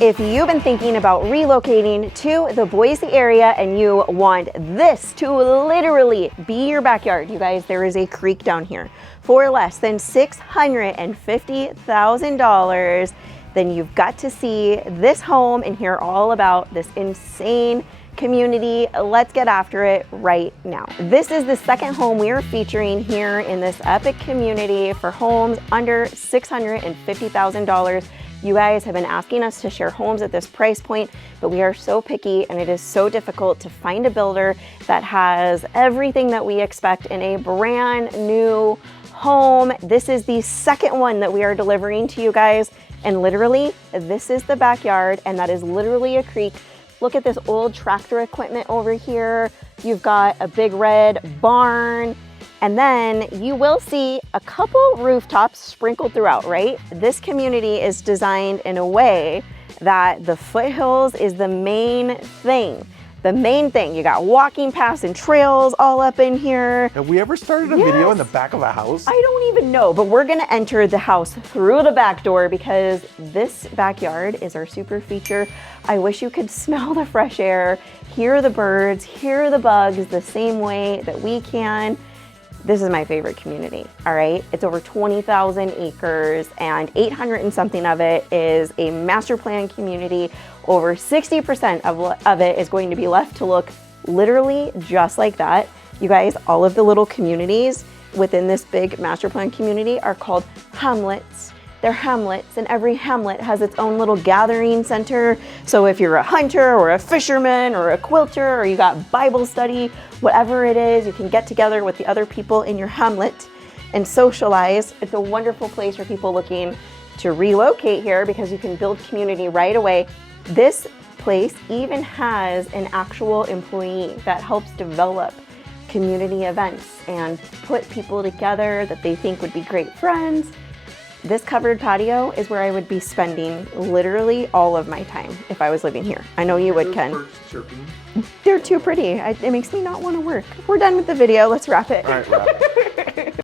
If you've been thinking about relocating to the Boise area and you want this to literally be your backyard, you guys, there is a creek down here for less than $650,000, then you've got to see this home and hear all about this insane community. Let's get after it right now. This is the second home we are featuring here in this epic community for homes under $650,000. You guys have been asking us to share homes at this price point, but we are so picky and it is so difficult to find a builder that has everything that we expect in a brand new home. This is the second one that we are delivering to you guys. And literally, this is the backyard and that is literally a creek. Look at this old tractor equipment over here. You've got a big red barn. And then you will see a couple rooftops sprinkled throughout, right? This community is designed in a way that the foothills is the main thing. The main thing, you got walking paths and trails all up in here. Have we ever started a video in the back of a house? I don't even know, but we're gonna enter the house through the back door because this backyard is our super feature. I wish you could smell the fresh air, hear the birds, hear the bugs the same way that we can. This is my favorite community, all right? It's over 20,000 acres and 800 and something of it is a master plan community. Over 60% of it is going to be left to look literally just like that. You guys, all of the little communities within this big master plan community are called hamlets. They're hamlets, and every hamlet has its own little gathering center. So if you're a hunter or a fisherman or a quilter or you got Bible study, whatever it is, you can get together with the other people in your hamlet and socialize. It's a wonderful place for people looking to relocate here because you can build community right away. This place even has an actual employee that helps develop community events and put people together that they think would be great friends. This covered patio is where I would be spending literally all of my time if I was living here. I know you would, Ken. They're too pretty. It makes me not want to work. We're done with the video. Let's wrap it. All right, wrap it.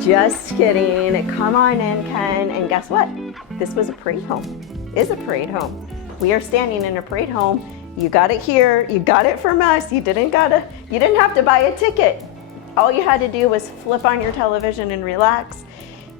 Just kidding. Come on in, Ken. And guess what? This was a parade home. Is a parade home. We are standing in a parade home. You got it here. You got it from us. You didn't have to buy a ticket. All you had to do was flip on your television and relax.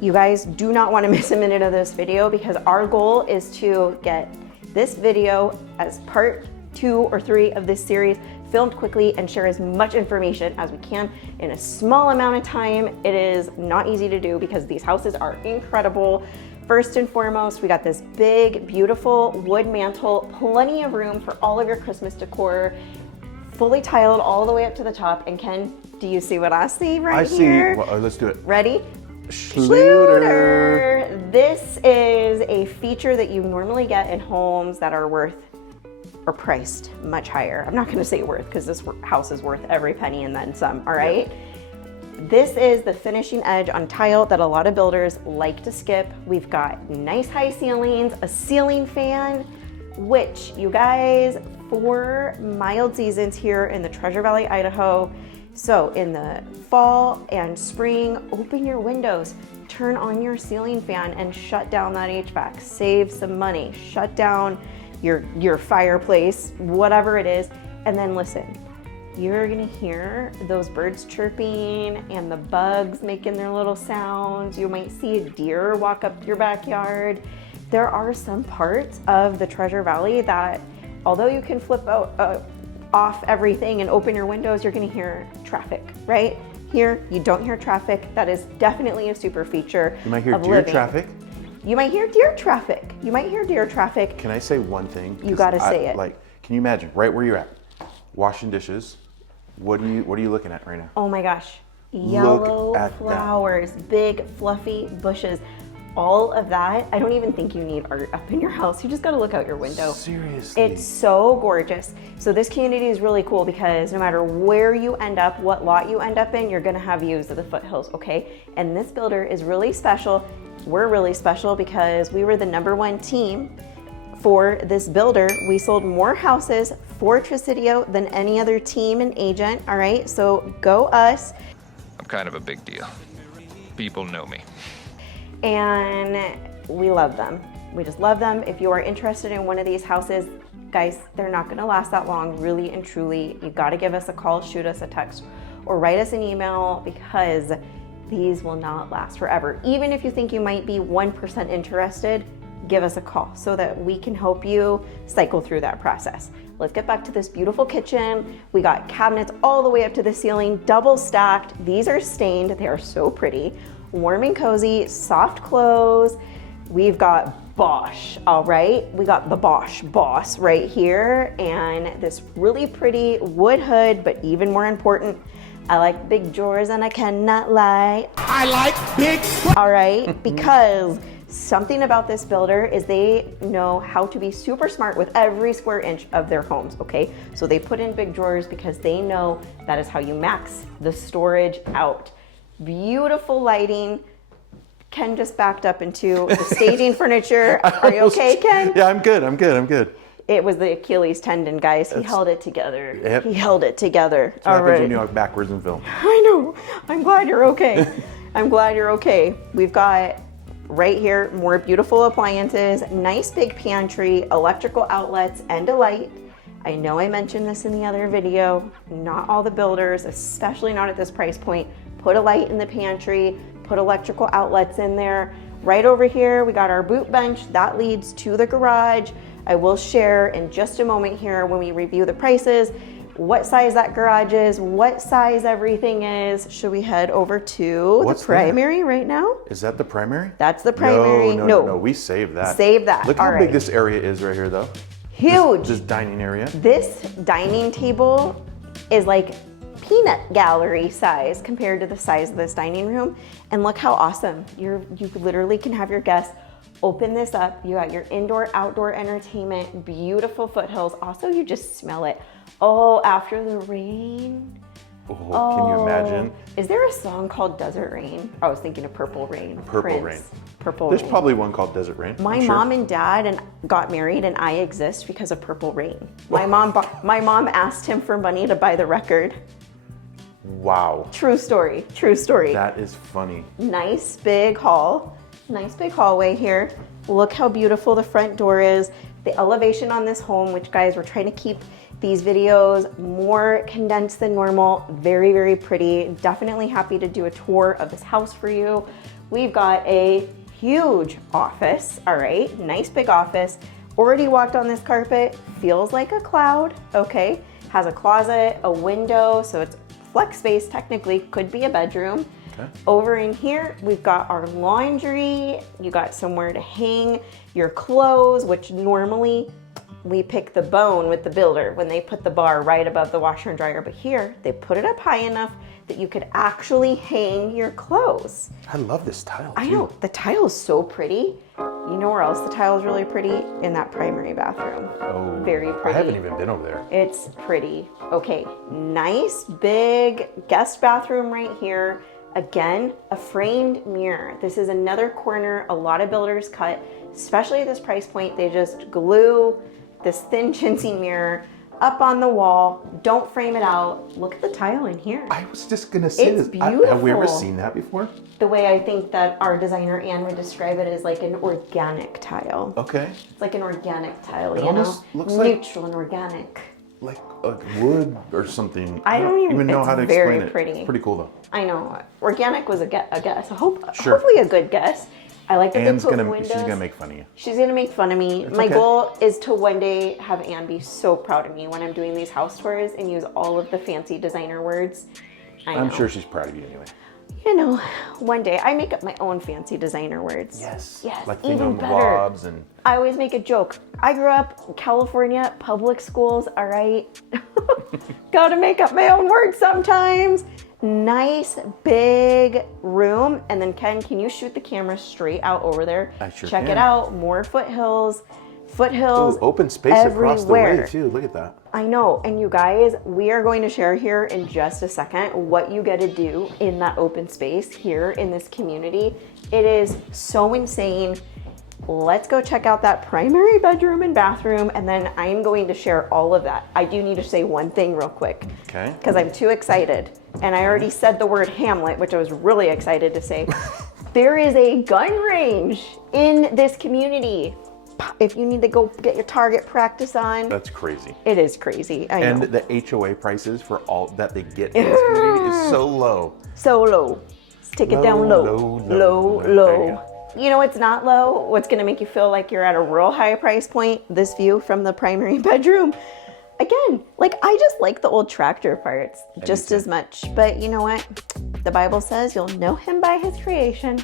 You guys do not want to miss a minute of this video because our goal is to get this video as part 2 or 3 of this series filmed quickly and share as much information as we can in a small amount of time. It is not easy to do because these houses are incredible. First and foremost, we got this big, beautiful wood mantle, plenty of room for all of your Christmas decor, fully tiled all the way up to the top. And Ken, do you see what I see right here? I see. Well, let's do it. Ready? Schluter. This is a feature that you normally get in homes that are worth or priced much higher. I'm not going to say worth because this house is worth every penny and then some, all right? Yeah. This is the finishing edge on tile that a lot of builders like to skip. We've got nice high ceilings, a ceiling fan, which you guys, 4 mild seasons here in the Treasure Valley, Idaho. So in the fall and spring, open your windows, turn on your ceiling fan and shut down that HVAC. Save some money, shut down your fireplace, whatever it is. And then listen, you're gonna hear those birds chirping and the bugs making their little sounds. You might see a deer walk up your backyard. There are some parts of the Treasure Valley that, although you can flip off everything and open your windows, you're gonna hear traffic, right? Here, you don't hear traffic. That is definitely a super feature. You might hear deer traffic. You might hear deer traffic. You might hear deer traffic. Can I say one thing? You gotta say it. Like, can you imagine right where you're at, washing dishes? What are you looking at right now? Oh my gosh, yellow flowers, big fluffy bushes. All of that, I don't even think you need art up in your house. You just gotta look out your window. Seriously. It's so gorgeous. So this community is really cool because no matter where you end up, what lot you end up in, you're gonna have views of the foothills, okay? And this builder is really special. We're really special because we were the #1 team for this builder. We sold more houses for Tricidio than any other team and agent, all right? So go us. I'm kind of a big deal. People know me. And we love them. We just love them. If you are interested in one of these houses, guys, they're not gonna last that long, really and truly. You gotta give us a call, shoot us a text, or write us an email, because these will not last forever. Even if you think you might be 1% interested, give us a call so that we can help you cycle through that process. Let's get back to this beautiful kitchen. We got cabinets all the way up to the ceiling, double stacked. These are stained, they are so pretty. Warm and cozy, soft clothes. We've got Bosch, all right? We got the Bosch Boss right here, and this really pretty wood hood, but even more important, I like big drawers and I cannot lie. I like big. All right, because something about this builder is they know how to be super smart with every square inch of their homes, okay? So they put in big drawers because they know that is how you max the storage out. Beautiful lighting. Ken just backed up into the staging furniture. Are you okay, Ken? Yeah, I'm good. It was the Achilles tendon, guys. He held it together. Yep. He held it together. That's what happens when you walk backwards in film. I know. I'm glad you're okay. I'm glad you're okay. We've got right here more beautiful appliances, nice big pantry, electrical outlets, and a light. I know I mentioned this in the other video. Not all the builders, especially not at this price point, put a light in the pantry, put electrical outlets in there. Right over here, we got our boot bench that leads to the garage. I will share in just a moment here when we review the prices, what size that garage is, what size everything is. Should we head over to the primary right now? Is that the primary? That's the primary. No, we saved that. Save that. Look how big this area is right here, though. Huge. This dining area. This dining table is like peanut gallery size compared to the size of this dining room. And look how awesome. You literally can have your guests open this up. You got your indoor, outdoor entertainment, beautiful foothills. Also, you just smell it. Oh, after the rain. Oh, can you imagine? Is there a song called Desert Rain? I was thinking of Purple Rain. Purple Rain. Purple There's Rain. probably one called Desert Rain. My mom and dad got married, and I exist because of Purple Rain. My mom asked him for money to buy the record. Wow. True story. True story. That is funny. Nice big hall. Nice big hallway here. Look how beautiful the front door is. The elevation on this home, which guys, we're trying to keep these videos more condensed than normal. Very, very pretty. Definitely happy to do a tour of this house for you. We've got a huge office, all right? Nice big office. Already walked on this carpet. Feels like a cloud, okay? Has a closet, a window, so it's flex space, technically could be a bedroom. Okay. Over in here, we've got our laundry. You got somewhere to hang your clothes, which normally we pick the bone with the builder when they put the bar right above the washer and dryer. But here, they put it up high enough that you could actually hang your clothes. I love this tile, I too. know, the tile is so pretty. You know where else the tile is really pretty? In that primary bathroom. Oh, very pretty. I haven't even been over there. It's pretty. Okay, nice big guest bathroom right here. Again, a framed mirror. This is another corner a lot of builders cut, especially at this price point. They just glue this thin chintzy mirror up on the wall. Don't frame it out. Look at the tile in here. I was just gonna say It's this. Have we ever beautiful. seen that before? The way I think that our designer Anne would describe it is like an organic tile. Okay. It's like an organic tile, It you know? almost looks like- Neutral and organic. Like wood or something. I don't even- know it's how to very explain it. pretty. It's pretty cool though. I know. Organic was a guess. Sure. Hopefully a good guess. I like that Anne's they put gonna windows. she's gonna make fun of you. She's gonna make fun of me. My okay. goal is to one day have Anne be so proud of me when I'm doing these house tours and use all of the fancy designer words. I'm sure she's proud of you anyway. You know, one day I make up my own fancy designer words. Yes. Yes. Like Even better. thingamabobs and I always make a joke. I grew up in California, public schools, all right? Gotta make up my own words sometimes. Nice big room. And then Ken, can you shoot the camera straight out over there? I sure Check can. it out. More foothills. Foothills. Ooh, open space across the way everywhere. too. Look at that. I know. And you guys, we are going to share here in just a second what you get to do in that open space here in this community. It is so insane. Let's go check out that primary bedroom and bathroom, and then I'm going to share all of that. I do need to say one thing real quick. Okay. Because I'm too excited. And I already said the word Hamlet, which I was really excited to say. There is a gun range in this community. if you need to go get your target practice on. That's crazy. It is crazy. I And know. the HOA prices for all that they get in this community is so low. So low. Let's take it down low. Low. There you You know what's not low? What's going to make you feel like you're at a real high price point? This view from the primary bedroom. Again, like I just like the old tractor parts just as much. But you know what? The Bible says you'll know him by his creation.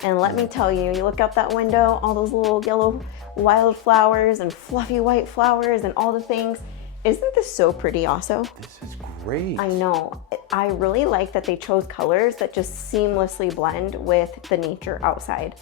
And let me tell you, you look out that window, all those little yellow wildflowers and fluffy white flowers and all the things. Isn't this so pretty also? This is great. I know. I really like that they chose colors that just seamlessly blend with the nature outside.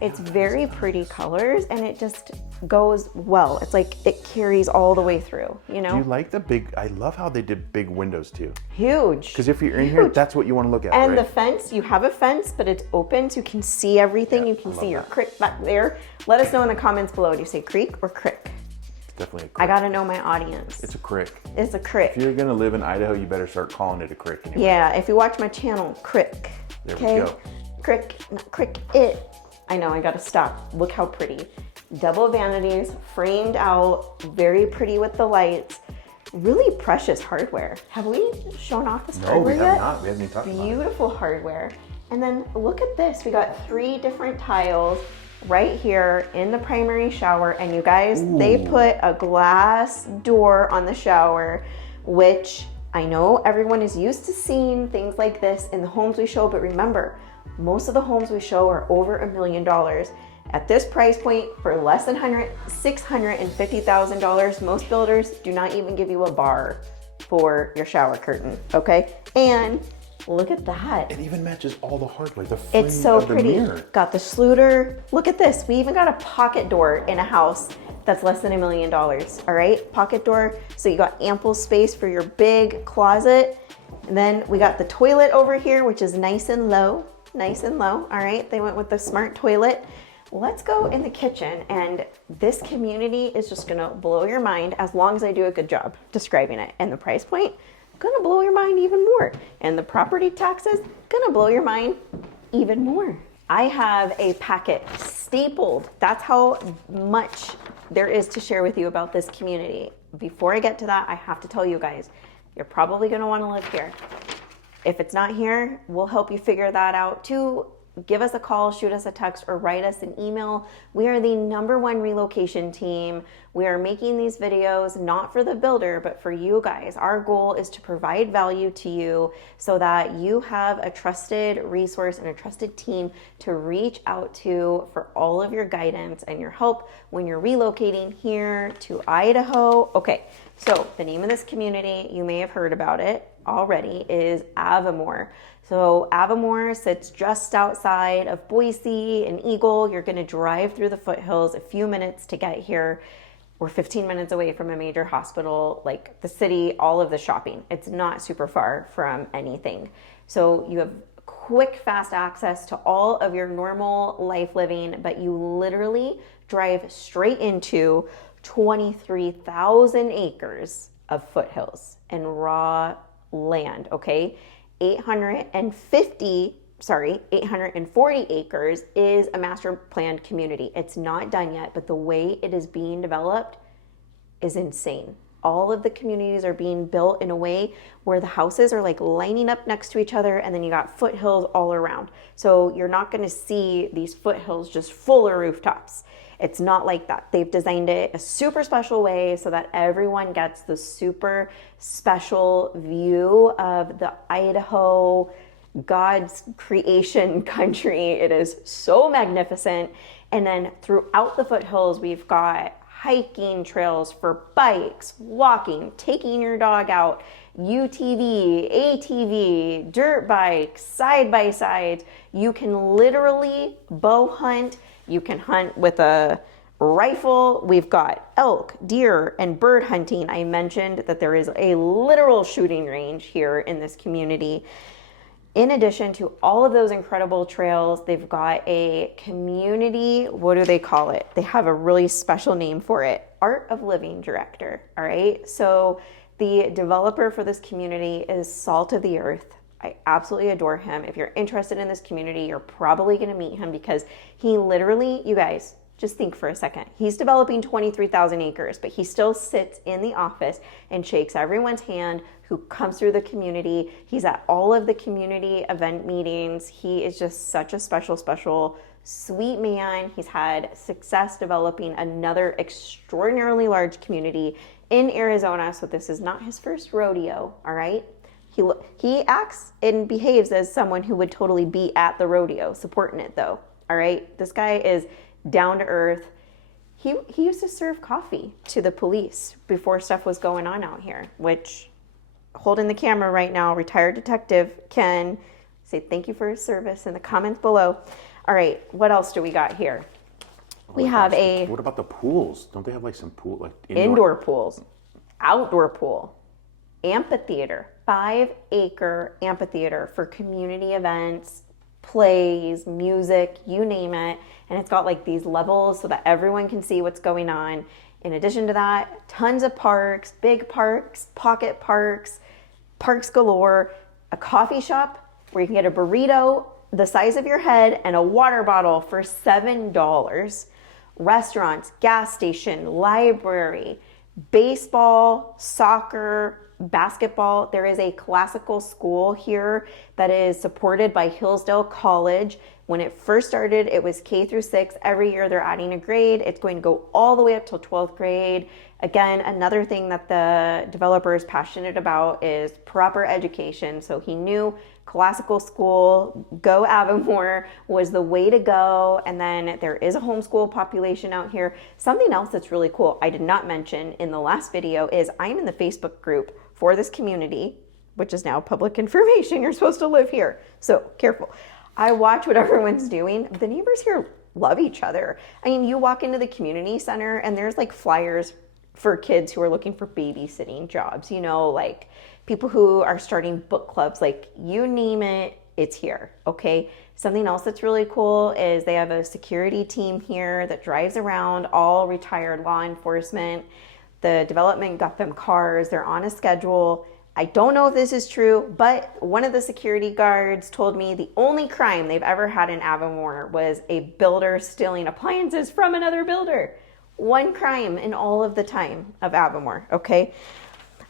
It's very pretty colors and it just goes well. It's like it carries all the way through, you know? Do you like the big, I love how they did big windows too. Huge. Because if you're in here, that's what you want to look at, And right? the fence, you have a fence, but it's open so you can see everything. You can see your creek back there. Let us know in the comments below. Do you say creek or crick? Definitely a I crick. gotta know my audience. It's a crick. It's a crick. If you're going to live in Idaho, you better start calling it a crick. Anyway. Yeah, if you watch my channel, crick. There we go. Crick, not crick it. I know, I gotta stop. Look how pretty. Double vanities, framed out, very pretty with the lights. Really precious hardware. Have we shown off this No, hardware we yet? have not. We haven't even talked about it. Beautiful hardware. And then look at this. We got 3 different tiles right here in the primary shower. And you guys, they put a glass door on the shower, which I know everyone is used to seeing things like this in the homes we show, but remember, most of the homes we show are over $1 million. At this price point, for less than $650,000, most builders do not even give you a bar for your shower curtain, okay? And look at that. It even matches all the hardware. The frame It's so of the pretty. mirror. Got the Schluter. Look at this. We even got a pocket door in a house that's less than $1 million, all right? Pocket door, so you got ample space for your big closet. And then we got the toilet over here, which is nice and low, all right? They went with the smart toilet. Let's go in the kitchen, and this community is just gonna blow your mind as long as I do a good job describing it. And the price point, gonna blow your mind even more. And the property taxes, gonna blow your mind even more. I have a packet stapled. That's how much there is to share with you about this community. Before I get to that, I have to tell you guys, you're probably gonna wanna live here. If it's not here, we'll help you figure that out too. Give us a call, shoot us a text, or write us an email. We are the #1 relocation team. We are making these videos not for the builder, but for you guys. Our goal is to provide value to you so that you have a trusted resource and a trusted team to reach out to for all of your guidance and your help when you're relocating here to Idaho. Okay, so the name of this community, you may have heard about it already, is Avimor. So Avimor sits just outside of Boise and Eagle. You're gonna drive through the foothills a few minutes to get here. We're 15 minutes away from a major hospital, like the city, all of the shopping. It's not super far from anything. So you have quick, fast access to all of your normal life living, but you literally drive straight into 23,000 acres of foothills and raw land, okay? 840 acres is a master planned community. It's not done yet, but the way it is being developed is insane. All of the communities are being built in a way where the houses are like lining up next to each other, and then you got foothills all around. So you're not gonna see these foothills just full of rooftops. It's not like that. They've designed it a super special way so that everyone gets the super special view of the Idaho, God's creation country. It is so magnificent. And then throughout the foothills, we've got hiking trails for bikes, walking, taking your dog out, UTV, ATV, dirt bikes, side-by-sides. You can literally bow hunt. You can hunt with a rifle. We've got elk, deer, and bird hunting. I mentioned that there is a literal shooting range here in this community. In addition to all of those incredible trails, they've got a community, what do they call it? They have a really special name for it, Art of Living Director, all right? So the developer for this community is Salt of the Earth. I absolutely adore him. If you're interested in this community, you're probably gonna meet him because he literally, you guys, Just think for a second. He's developing 23,000 acres, but he still sits in the office and shakes everyone's hand who comes through the community. He's at all of the community event meetings. He is just such a special, sweet man. He's had success developing another extraordinarily large community in Arizona. So this is not his first rodeo, all right? He acts and behaves as someone who would totally be at the rodeo, supporting it though, all right? This guy is down to earth. He used to serve coffee to the police before stuff was going on out here, which, holding the camera right now, retired detective can say thank you for his service in the comments below. All right, what else do we got here? We have What about the pools? Don't they have like some pool, like indoor pools, outdoor pool, amphitheater, 5-acre amphitheater for community events, plays, music, you name it. And it's got like these levels so that everyone can see what's going on. In addition to that, tons of parks, big parks, pocket parks, parks galore, a coffee shop where you can get a burrito the size of your head and a water bottle for $7. Restaurants, gas station, library, baseball, soccer, basketball. There is a classical school here that is supported by Hillsdale College. When it first started, it was K through 6. Every year they're adding a grade. It's going to go all the way up till 12th grade. Again, another thing that the developer is passionate about is proper education. So he knew classical school, go Avimor, was the way to go. And then there is a homeschool population out here. Something else that's really cool I did not mention in the last video is I'm in the Facebook group for this community, which is now public information. You're supposed to live here, so careful. I watch what everyone's doing. The neighbors here love each other. I mean, you walk into the community center and there's like flyers for kids who are looking for babysitting jobs, you know, like people who are starting book clubs, like you name it, it's here, okay? Something else that's really cool is they have a security team here that drives around, all retired law enforcement. The development got them cars, they're on a schedule. I don't know if this is true, but one of the security guards told me the only crime they've ever had in Avimor was a builder stealing appliances from another builder. One crime in all of the time of Avimor, okay?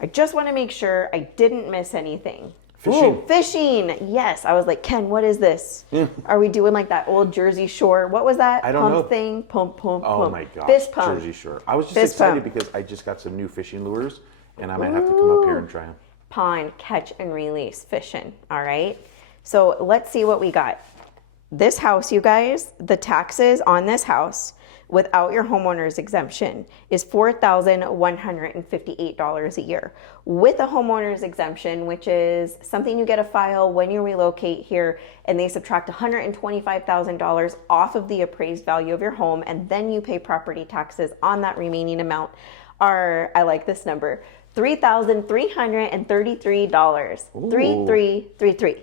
I just want to make sure I didn't miss anything. Fishing. Ooh, fishing. Yes. I was like, Ken, what is this? Are we doing like that old Jersey Shore? What was that? I don't know. Thing? Pump, Oh pump. my gosh, Fist pump. Jersey Shore. I was just Fist excited pump. because I just got some new fishing lures and I might have to come up here and try them. Pond catch and release fishing. All right. So let's see what we got. This house, you guys, the taxes on this house without your homeowner's exemption is $4,158 a year. With a homeowner's exemption, which is something you get a file when you relocate here, and they subtract $125,000 off of the appraised value of your home, and then you pay property taxes on that remaining amount, are, I like this number, $3,333. 3333.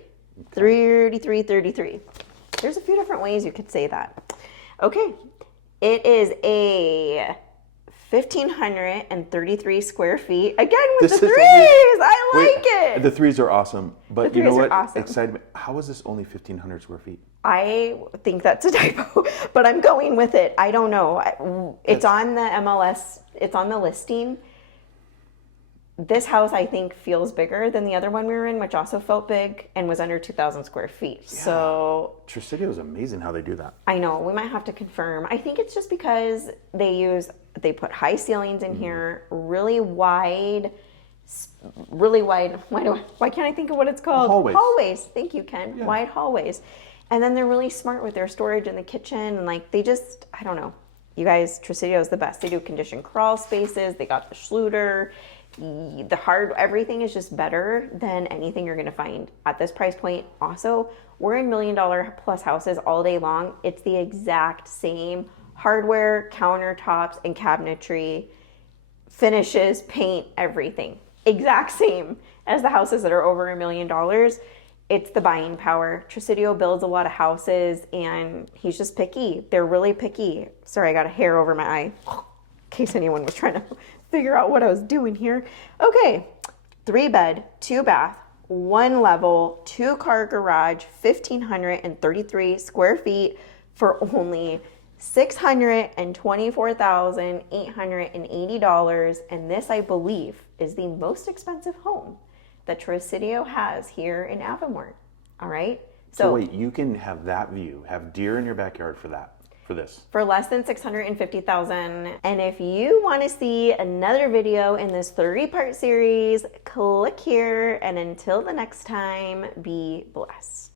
3333. There's a few different ways you could say that. Okay. It is a 1,533 square feet. Again with the threes. I like it. The threes are awesome. But you know what? Awesome. Excited me. How is this only 1,500 square feet? I think that's a typo, but I'm going with it. I don't know. It's on the MLS. It's on the listing. This house, I think, feels bigger than the other one we were in, which also felt big and was under 2,000 square feet. Yeah. So Tresillo is amazing how they do that. I know. We might have to confirm. I think it's just because they put high ceilings in here, really wide. Why can't I think of what it's called? Hallways. Thank you, Ken. Yeah. Wide hallways. And then they're really smart with their storage in the kitchen. And like, I don't know. You guys, Tresillo is the best. They do conditioned crawl spaces. They got the Schluter. Everything is just better than anything you're going to find at this price point. Also, we're in $1 million plus houses all day long. It's the exact same hardware, countertops, and cabinetry, finishes, paint, everything. Exact same as the houses that are over $1 million. It's the buying power. Tresillo builds a lot of houses and he's just picky. They're really picky. Sorry, I got a hair over my eye. In case anyone was trying to figure out what I was doing here. Okay, 3-bed, 2-bath, 1 level, 2-car garage, 1,533 square feet for only $624,880. And this, I believe, is the most expensive home that Trosidio has here in Avimor. All right. So wait, you can have that view, have deer in your backyard for that, for this. For less than $650,000. And if you want to see another video in this 3-part series, click here. And until the next time, be blessed.